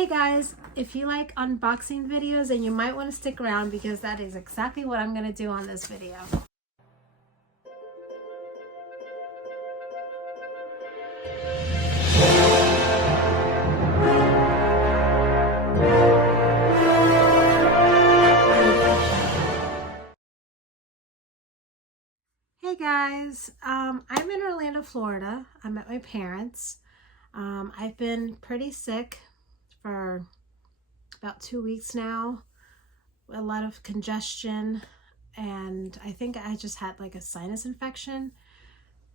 Hey guys, if you like unboxing videos, then you might want to stick around because that is exactly what I'm going to do on this video. Hey guys, I'm in Orlando, Florida. I'm at my parents'. I've been pretty sick for about 2 weeks now. A lot of congestion, and I think I just had like a sinus infection.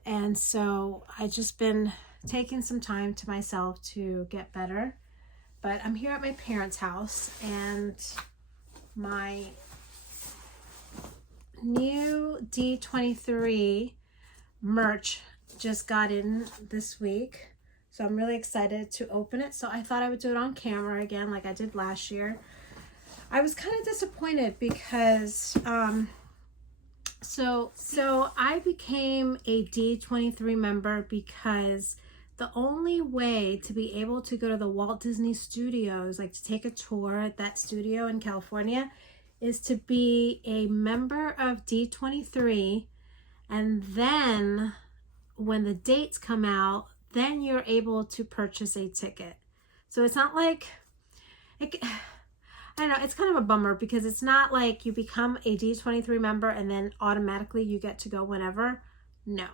And so I just been taking some time to myself to get better. But I'm here at my parents' house, and my new D23 merch just got in this week. So I'm really excited to open it. So I thought I would do it on camera again like I did last year. I was kind of disappointed because so I became a D23 member because the only way to be able to go to the Walt Disney Studios, like to take a tour at that studio in California, is to be a member of D23, and then when the dates come out, then you're able to purchase a ticket. So it's not like, I don't know, it's kind of a bummer because it's not like you become a D23 member and then automatically you get to go whenever. No.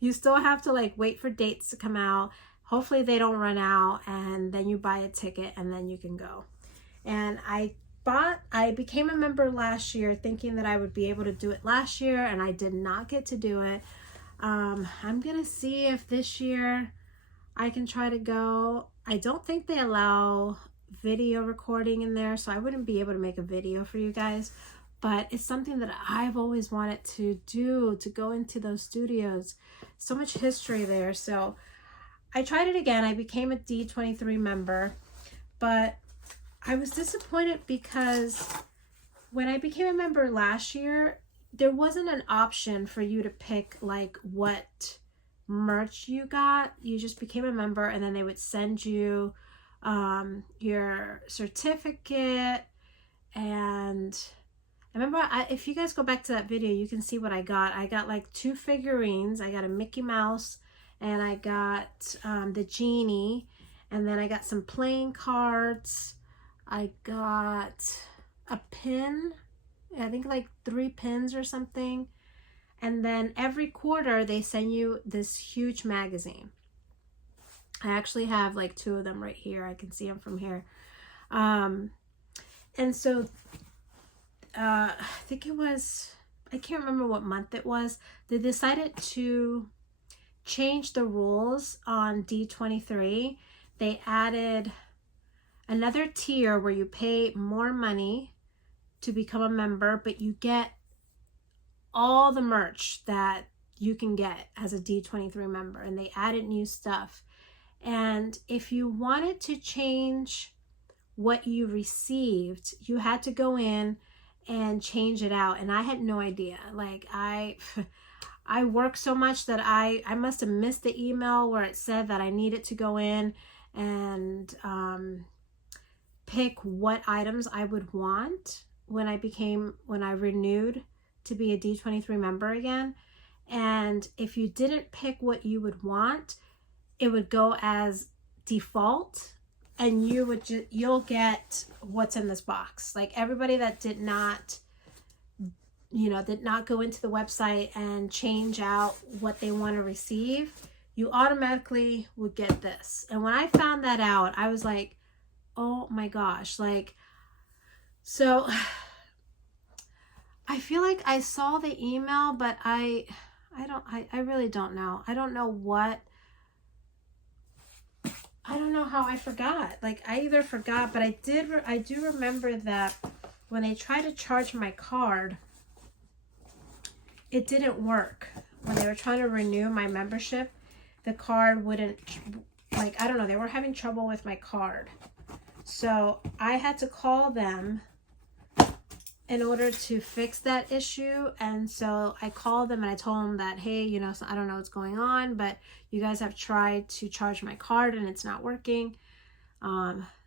You still have to like wait for dates to come out. Hopefully they don't run out, and then you buy a ticket and then you can go. And I became a member last year thinking that I would be able to do it last year, and I did not get to do it. I'm gonna see if this year I can try to go. I don't think they allow video recording in there, so I wouldn't be able to make a video for you guys, but it's something that I've always wanted to do, to go into those studios. So much history there. So I tried it again. I became a D23 member, but I was disappointed because when I became a member last year, there wasn't an option for you to pick like what merch you got. You just became a member, and then they would send you your certificate. And I remember, if you guys go back to that video, you can see what I got. I got like 2 figurines. I got a Mickey Mouse, and I got the genie, and then I got some playing cards. I got a pin, I think like 3 pins or something. And then every quarter they send you this huge magazine. I actually have like 2 of them right here. I can see them from here. And so I think it was, I can't remember what month it was, they decided to change the rules on D23. They added another tier where you pay more money to become a member, but you get all the merch that you can get as a D23 member, and they added new stuff. And if you wanted to change what you received, you had to go in and change it out, and I had no idea. Like I work so much that I must have missed the email where it said that I needed to go in and pick what items I would want when I renewed to be a D23 member again. And if you didn't pick what you would want, it would go as default, and you'll get what's in this box. Like everybody that did not go into the website and change out what they want to receive, you automatically would get this. And when I found that out, I was like, oh my gosh. Like, so I feel like I saw the email, but I really don't know. I don't know how I forgot. Like I either forgot, but I do remember that when they tried to charge my card, it didn't work. When they were trying to renew my membership, the card wouldn't, like, I don't know, they were having trouble with my card. So I had to call them in order to fix that issue. And so I called them and I told them that, hey, so I don't know what's going on, but you guys have tried to charge my card and it's not working.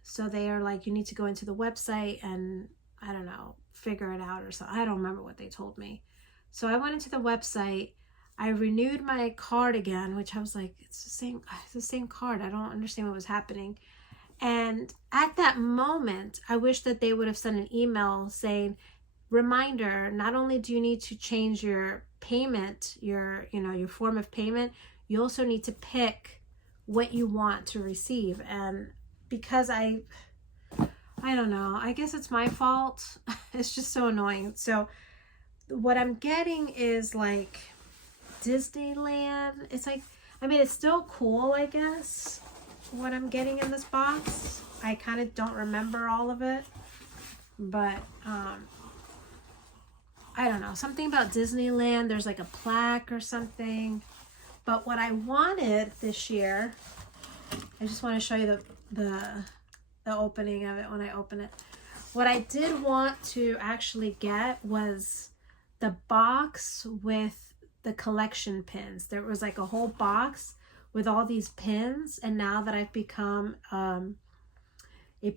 So they are like, you need to go into the website and, I don't know, figure it out or something. I don't remember what they told me. So I went into the website. I renewed my card again, which I was like, it's the same card. I don't understand what was happening. And at that moment, I wish that they would have sent an email saying, reminder, not only do you need to change your payment, your form of payment, you also need to pick what you want to receive. And because I don't know, I guess it's my fault. It's just so annoying. So what I'm getting is like Disneyland. It's like, I mean, it's still cool, I guess, what I'm getting in this box. I kind of don't remember all of it, but I don't know, something about Disneyland. There's like a plaque or something. But what I wanted this year, I just want to show you the opening of it when I open it. What I did want to actually get was the box with the collection pins. There was like a whole box with all these pins, and now that I've become a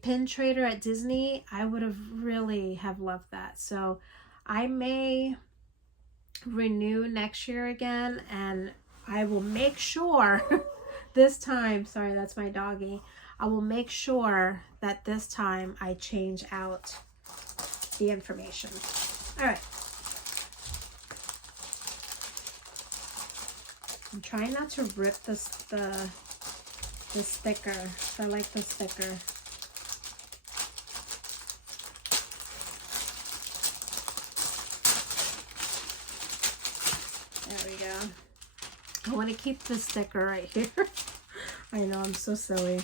pin trader at Disney, I would have really have loved that. So I may renew next year again, and I will make sure this time, sorry, that's my doggy. I will make sure that this time I change out the information. All right. I'm trying not to rip the sticker. I like the sticker. There we go. I want to keep the sticker right here. I know, I'm so silly.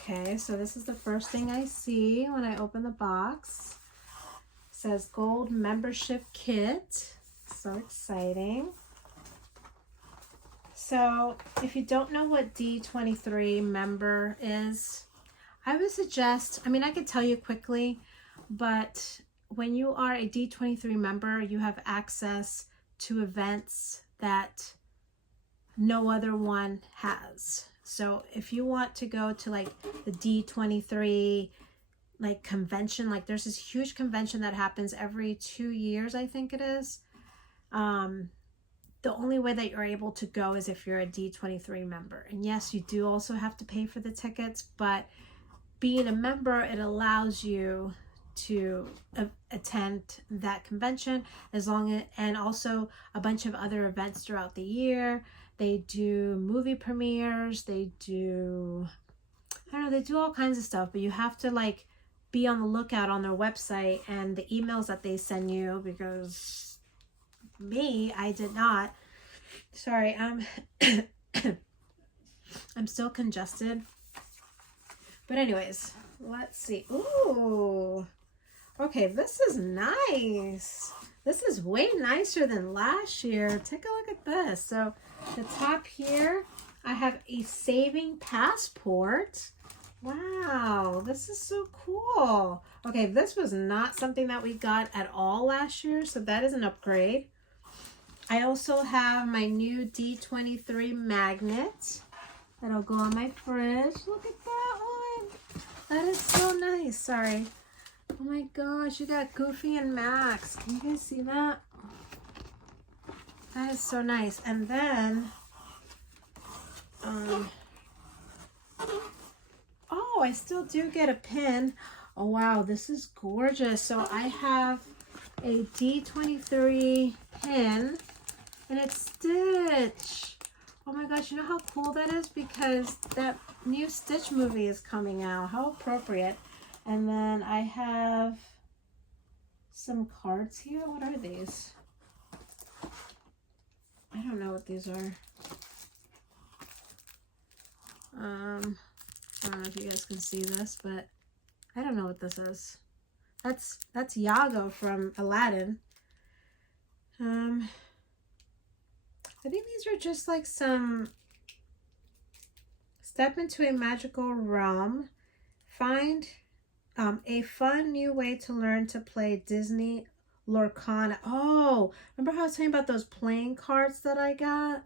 Okay, so this is the first thing I see when I open the box. It says Gold Membership Kit. So exciting. So if you don't know what D23 member is, I would suggest, I mean, I could tell you quickly, but when you are a D23 member, you have access to events that no other one has. So if you want to go to like the D23 like convention, like there's this huge convention that happens every 2 years, I think it is. The only way that you're able to go is if you're a D23 member. And yes, you do also have to pay for the tickets, but being a member, it allows you to attend that convention and also a bunch of other events throughout the year. They do movie premieres, they do, I don't know, they do all kinds of stuff, but you have to like be on the lookout on their website and the emails that they send you, because I did not. Sorry, I'm still congested. But anyways, let's see. Ooh. Okay, this is nice. This is way nicer than last year. Take a look at this. So the top here, I have a saving passport. Wow, this is so cool. Okay, this was not something that we got at all last year, so that is an upgrade. I also have my new D23 magnet that'll go on my fridge. Look at that one. That is so nice. Sorry. Oh my gosh, you got Goofy and Max. Can you guys see that? That is so nice. And then, oh, I still do get a pin. Oh wow, this is gorgeous. So I have a D23 pin, and it's Stitch. Oh my gosh, you know how cool that is? Because that new Stitch movie is coming out. How appropriate. And then I have some cards here. What are these? I don't know what these are. I don't know if you guys can see this, but I don't know what this is. That's Iago from Aladdin. I think these are just like some step into a magical realm. Find a fun new way to learn to play Disney Lorcana. Oh, remember how I was talking about those playing cards that I got?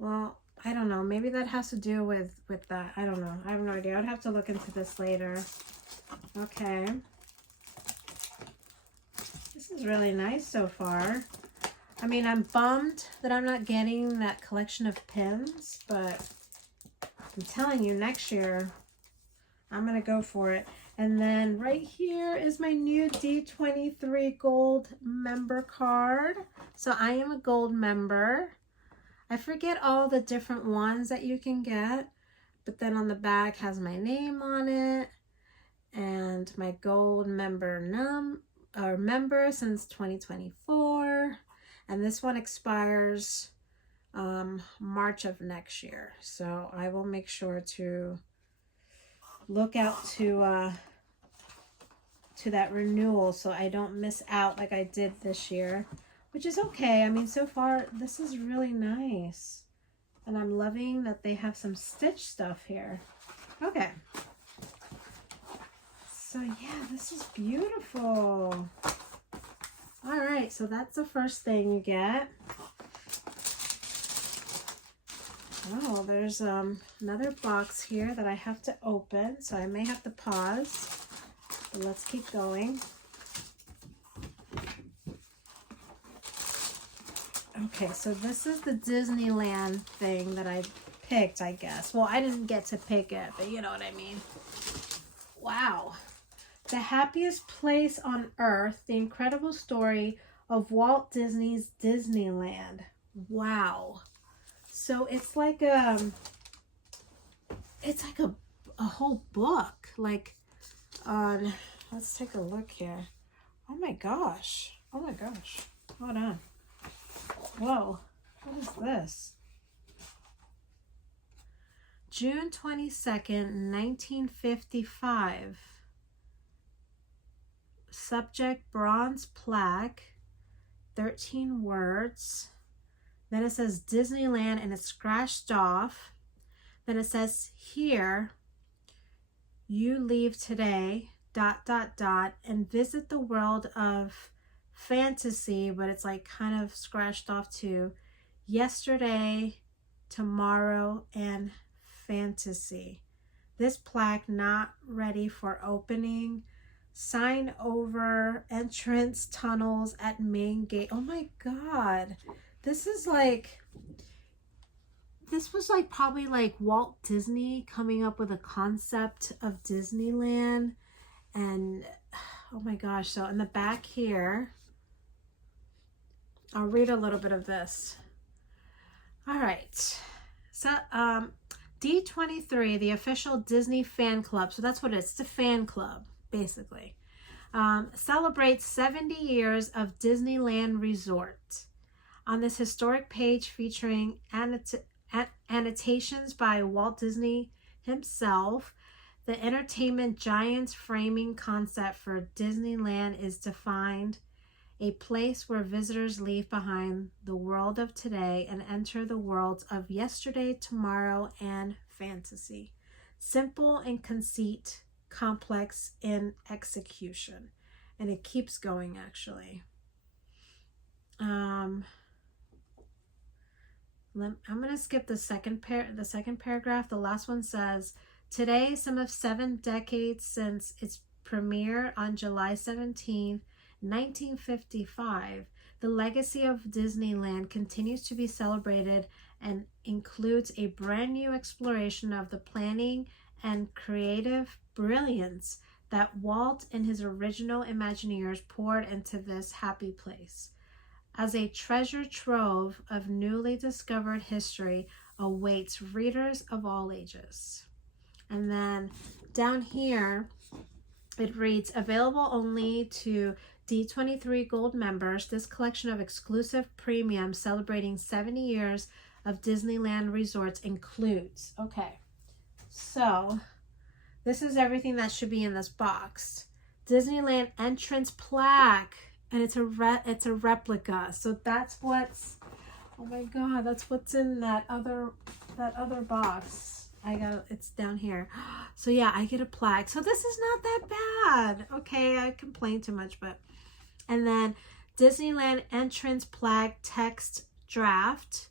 Well, I don't know. Maybe that has to do with that. I don't know. I have no idea. I'd have to look into this later. Okay. This is really nice so far. I mean, I'm bummed that I'm not getting that collection of pins, but I'm telling you, next year, I'm going to go for it. And then right here is my new D23 gold member card. So I am a gold member. I forget all the different ones that you can get, but then on the back has my name on it and my gold member member since 2024. And this one expires March of next year. So I will make sure to look out to that renewal so I don't miss out like I did this year, which is okay. I mean, so far this is really nice, and I'm loving that they have some stitch stuff here. Okay, so yeah, this is beautiful. All right, so that's the first thing you get. Oh, there's another box here that I have to open, so I may have to pause. But let's keep going. Okay, so this is the Disneyland thing that I picked, I guess. Well, I didn't get to pick it, but you know what I mean. Wow. The Happiest Place on Earth, the incredible story of Walt Disney's Disneyland. Wow. So it's like a whole book, like on, let's take a look here. Oh my gosh. Oh my gosh. Hold on. Whoa. What is this? June 22nd, 1955. Subject, bronze plaque, 13 words. Then it says Disneyland and it's scratched off. Then it says here, you leave today, ... and visit the world of fantasy, but it's like kind of scratched off too. Yesterday, tomorrow, and fantasy. This plaque not ready for opening. Sign over entrance tunnels at main gate. Oh my God. This is like, this was like probably like Walt Disney coming up with a concept of Disneyland. And oh my gosh. So in the back here, I'll read a little bit of this. All right. So D23, the official Disney fan club. So that's what it is. It's a fan club, basically. Celebrates 70 years of Disneyland Resort. On this historic page featuring annotations by Walt Disney himself, the entertainment giant's framing concept for Disneyland is defined: a place where visitors leave behind the world of today and enter the worlds of yesterday, tomorrow, and fantasy. Simple in conceit, complex in execution. And it keeps going, actually. I'm going to skip the second paragraph. The last one says, today, some of 7 decades since its premiere on July 17, 1955, the legacy of Disneyland continues to be celebrated and includes a brand new exploration of the planning and creative brilliance that Walt and his original Imagineers poured into this happy place. As a treasure trove of newly discovered history awaits readers of all ages. And then down here, it reads, available only to D23 Gold members, this collection of exclusive premium celebrating 70 years of Disneyland resorts includes. Okay, so this is everything that should be in this box. Disneyland entrance plaque, and it's a replica. So that's what's, oh my God, that's what's in that other box. It's down here. So yeah, I get a plaque. So this is not that bad. Okay, I complain too much, but, and then Disneyland entrance plaque text draft,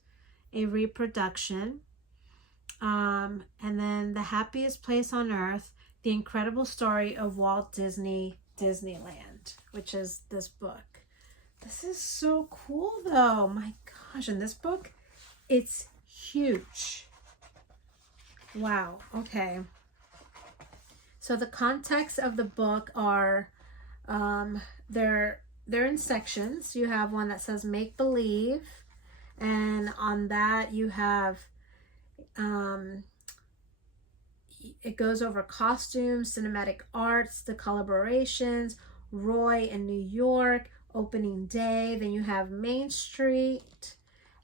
a reproduction. And then The Happiest Place on Earth, The Incredible Story of Walt Disney, Disneyland, which is this book. This is so cool though. My gosh, and this book, it's huge. Wow, okay. So the context of the book are, they're in sections. You have one that says Make Believe, and on that you have, it goes over costumes, cinematic arts, the collaborations, Roy in New York, opening day. Then you have Main Street,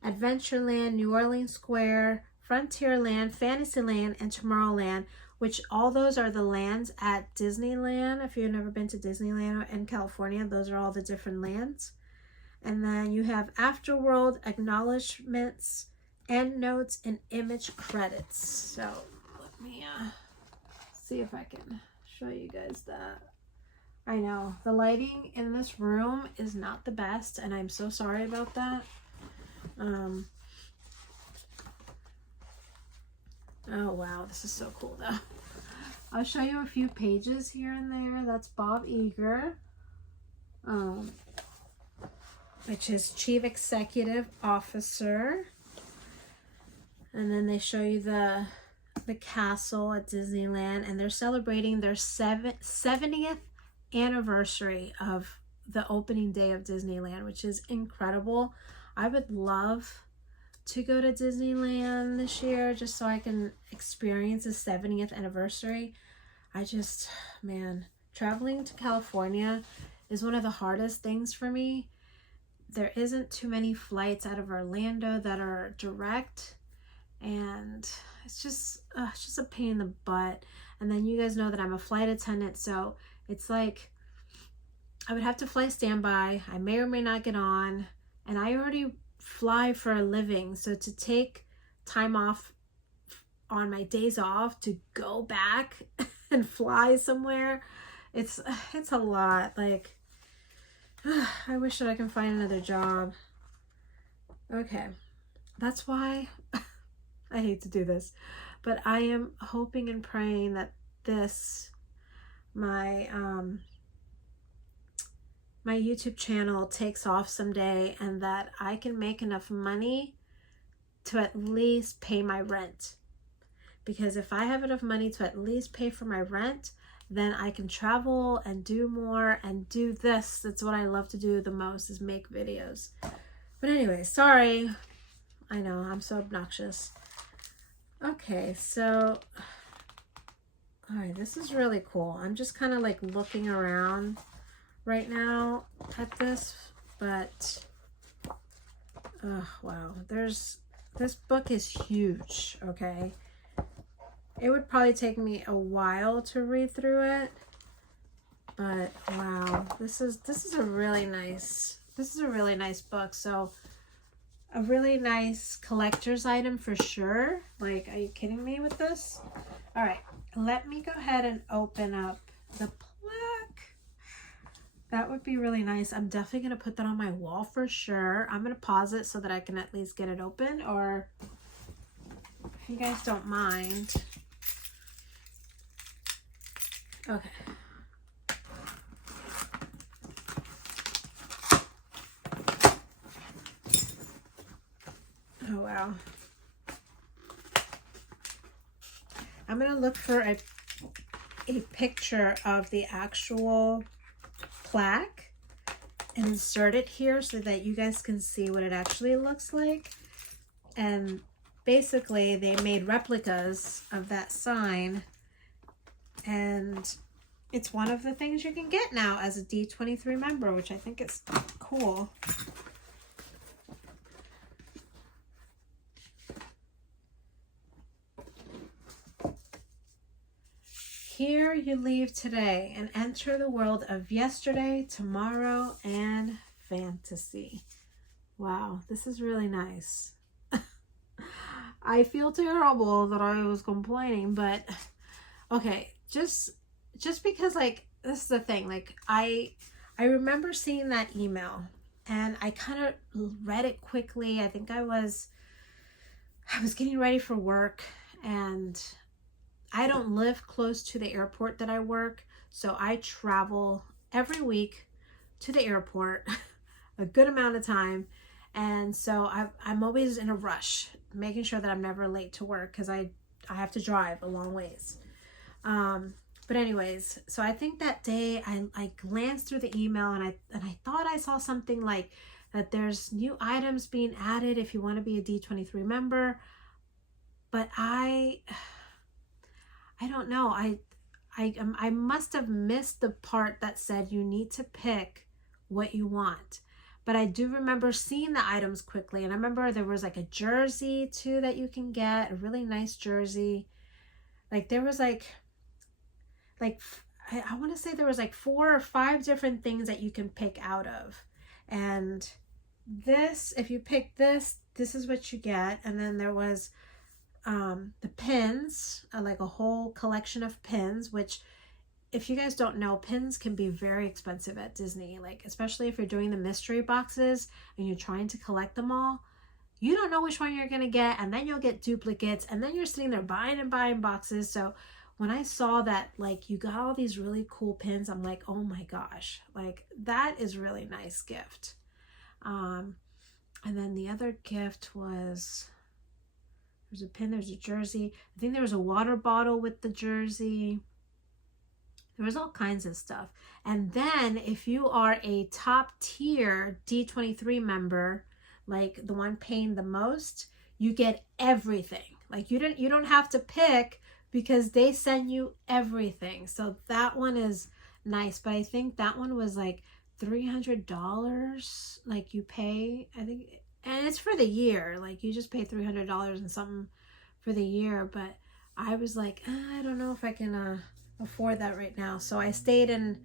Adventureland, New Orleans Square, Frontierland, Fantasyland, and Tomorrowland, which all those are the lands at Disneyland. If you've never been to Disneyland in California, those are all the different lands. And then you have Afterworld, acknowledgements, endnotes, and image credits. So let me see if I can show you guys that. I know the lighting in this room is not the best, and I'm so sorry about that. Oh wow, this is so cool though. I'll show you a few pages here and there. That's Bob Iger, which is Chief Executive Officer. And then they show you the castle at Disneyland, and they're celebrating their 70th anniversary of the opening day of Disneyland, which is incredible. I would love to go to Disneyland this year just so I can experience the 70th anniversary. Man, traveling to California is one of the hardest things for me. There isn't too many flights out of Orlando that are direct, and it's just a pain in the butt. And then you guys know that I'm a flight attendant, so it's like I would have to fly standby. I may or may not get on, and I already fly for a living, so to take time off on my days off to go back and fly somewhere, it's a lot. Like, I wish that I can find another job. Okay, that's why I hate to do this, but I am hoping and praying that my YouTube channel takes off someday, and that I can make enough money to at least pay my rent. Because if I have enough money to at least pay for my rent, then I can travel and do more and do this. That's what I love to do the most, is make videos. But anyway, sorry. I know, I'm so obnoxious. Okay, so, all right, this is really cool. I'm just kind of like looking around right now at this, but oh wow, this book is huge. Okay, it would probably take me a while to read through it, but wow, this is a really nice book. So a really nice collector's item for sure. Like, are you kidding me with this? All right, let me go ahead and open up the plaque. That would be really nice. I'm definitely going to put that on my wall for sure. I'm going to pause it so that I can at least get it open, or if you guys don't mind. Okay. Oh, wow. I'm going to look for a picture of the actual plaque and insert it here so that you guys can see what it actually looks like. And basically they made replicas of that sign, and it's one of the things you can get now as a D23 member, which I think is cool. Here you leave today and enter the world of yesterday, tomorrow, and fantasy. Wow, this is really nice. I feel terrible that I was complaining, but okay, just because, like, this is the thing, like, I remember seeing that email and I kind of read it quickly. I think I was getting ready for work, And I don't live close to the airport that I work, so I travel every week to the airport a good amount of time. And so I'm always in a rush, making sure that I'm never late to work because I have to drive a long ways. But anyways, so I think that day I glanced through the email and I thought I saw something like that there's new items being added if you want to be a D23 member. But I don't know. I must have missed the part that said you need to pick what you want. But I do remember seeing the items quickly. And I remember there was like a jersey too that you can get, a really nice jersey. Like there was like I want to say there was like 4 or 5 different things that you can pick out of. And this, if you pick this is what you get. And then there was the pins, like a whole collection of pins, which if you guys don't know, pins can be very expensive at Disney, like especially if you're doing the mystery boxes and you're trying to collect them all. You don't know which one you're gonna get, and then you'll get duplicates, and then you're sitting there buying and buying boxes. So when I saw that like you got all these really cool pins, I'm like, oh my gosh, like that is really nice gift. And then the other gift was, there's a pin, there's a jersey. I think there was a water bottle with the jersey. There was all kinds of stuff. And then if you are a top tier D23 member, like the one paying the most, you get everything. Like you don't have to pick because they send you everything. So that one is nice. But I think that one was like $300. Like you pay, I think, and it's for the year. Like you just pay $300 and something for the year. But I was like, I don't know if I can afford that right now. So I stayed in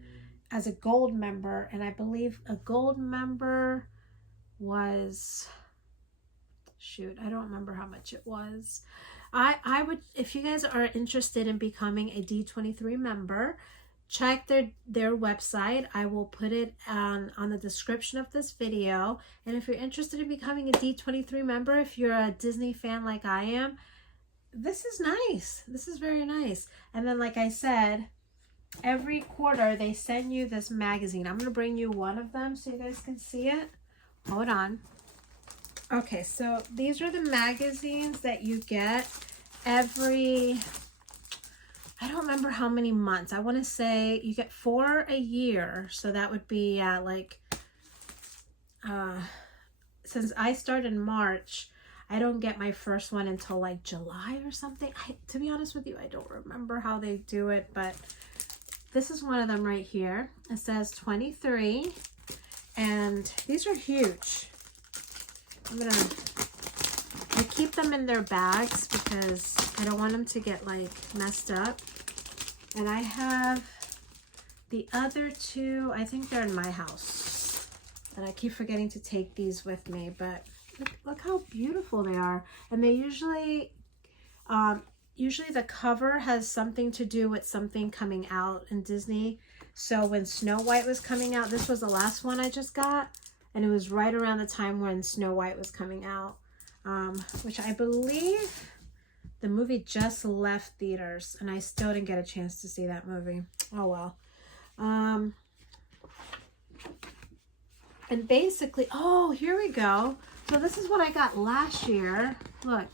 as a gold member, and I believe a gold member was, shoot, I don't remember how much it was. I would, if you guys are interested in becoming a D23 member, check their website. I will put it on the description of this video. And if you're interested in becoming a D23 member, if you're a Disney fan like I am, this is nice. This is very nice. And then like I said, every quarter they send you this magazine. I'm going to bring you one of them so you guys can see it. Hold on. Okay, so these are the magazines that you get every, I don't remember how many months. I want to say you get 4 a year. So that would be like, since I started in March, I don't get my first one until like July or something. To be honest with you, I don't remember how they do it, but this is one of them right here. It says 23, and these are huge. I keep them in their bags because I don't want them to get like messed up. And I have the other 2, I think they're in my house. And I keep forgetting to take these with me, but look how beautiful they are. And they usually the cover has something to do with something coming out in Disney. So when Snow White was coming out, this was the last one I just got. And it was right around the time when Snow White was coming out, which I believe the movie just left theaters, and I still didn't get a chance to see that movie. Oh well. And basically, oh, here we go. So this is what I got last year. Look,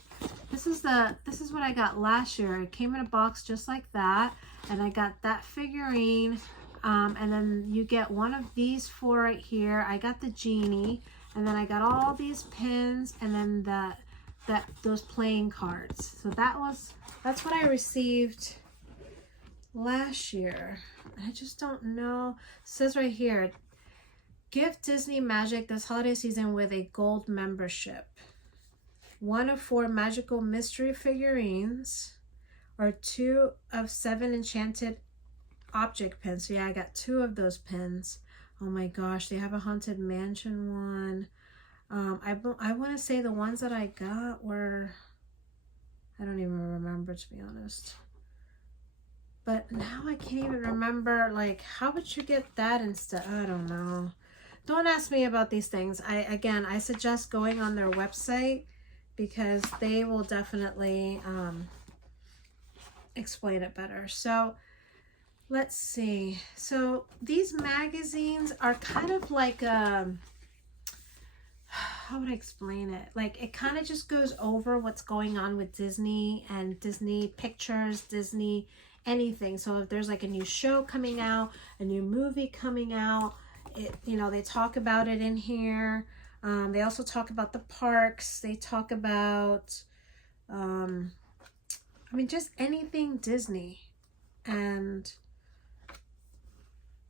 this is what I got last year. It came in a box just like that, and I got that figurine. And then you get one of these 4 right here. I got the genie, and then I got all these pins, and then those playing cards. So that's what I received last year. I just don't know. It says right here, gift Disney Magic this holiday season with a gold membership. 1 of 4 magical mystery figurines, or 2 of 7 enchanted object pins. So yeah, I got 2 of those pins. Oh my gosh, they have a Haunted Mansion one. I want to say the ones that I got were, I don't even remember, to be honest. But now I can't even remember, like, how would you get that instead? I don't know. Don't ask me about these things. Again, I suggest going on their website because they will definitely explain it better. So let's see. So these magazines are kind of like how would I explain it? Like it kind of just goes over what's going on with Disney and Disney pictures, Disney anything. So if there's like a new show coming out, a new movie coming out, they talk about it in here. They also talk about the parks. They talk about, just anything Disney. And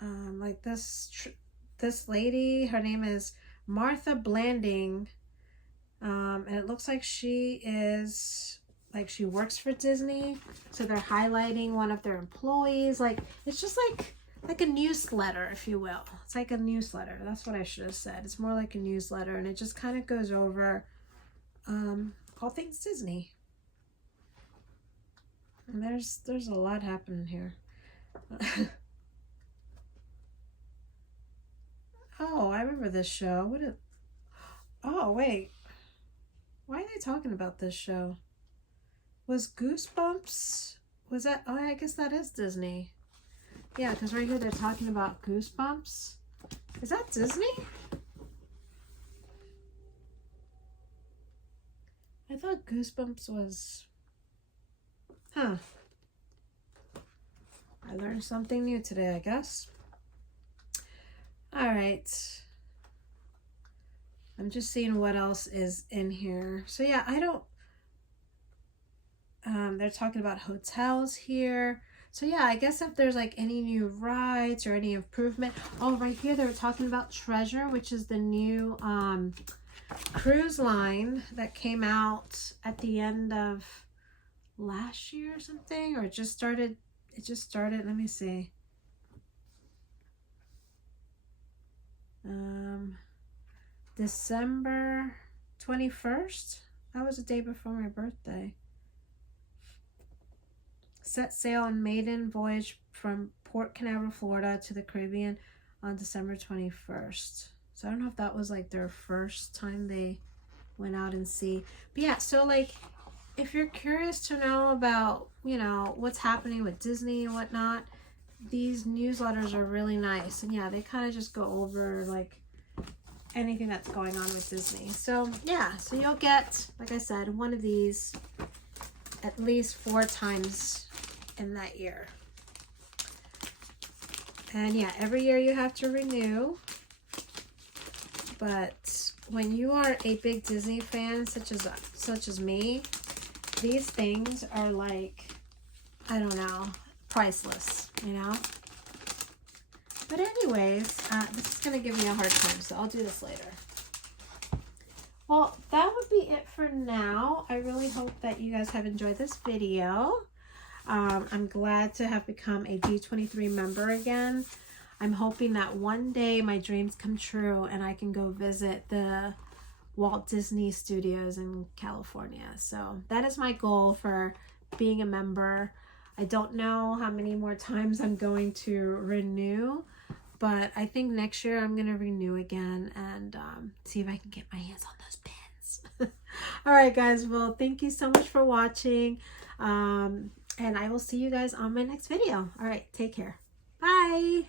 like this lady, her name is Martha Blanding, and it looks like she works for Disney, so they're highlighting one of their employees. Like it's just like a newsletter, if you will. It's like a newsletter. That's what I should have said. It's more like a newsletter, and it just kind of goes over all things Disney. And there's a lot happening here. Oh, I remember this show. Oh, wait. Why are they talking about this show? Was Goosebumps? Was that? Oh, I guess that is Disney. Yeah, because right here they're talking about Goosebumps. Is that Disney? I thought Goosebumps was... Huh. I learned something new today, I guess. All right. I'm just seeing what else is in here. So yeah, I don't... they're talking about hotels here. So yeah, I guess if there's like any new rides or any improvement. Oh, right here they were talking about Treasure, which is the new cruise line that came out at the end of last year or something, or it just started. Let me see. December 21st. That was the day before my birthday. Set sail on maiden voyage from Port Canaveral, Florida to the Caribbean on December 21st. So I don't know if that was like their first time they went out and sea. But yeah, so like if you're curious to know about, what's happening with Disney and whatnot, these newsletters are really nice. And yeah, they kind of just go over like anything that's going on with Disney. So yeah, so you'll get, like I said, one of these at least 4 times in that year. And yeah, every year you have to renew. But when you are a big Disney fan, such as me, these things are like, I don't know, priceless, But anyways, this is going to give me a hard time, so I'll do this later. Well, that would be it for now. I really hope that you guys have enjoyed this video. I'm glad to have become a D23 member again. I'm hoping that one day my dreams come true and I can go visit the Walt Disney Studios in California. So that is my goal for being a member. I don't know how many more times I'm going to renew, but I think next year I'm going to renew again and see if I can get my hands on those pins. All right, guys. Well, thank you so much for watching. And I will see you guys on my next video. All right, take care. Bye.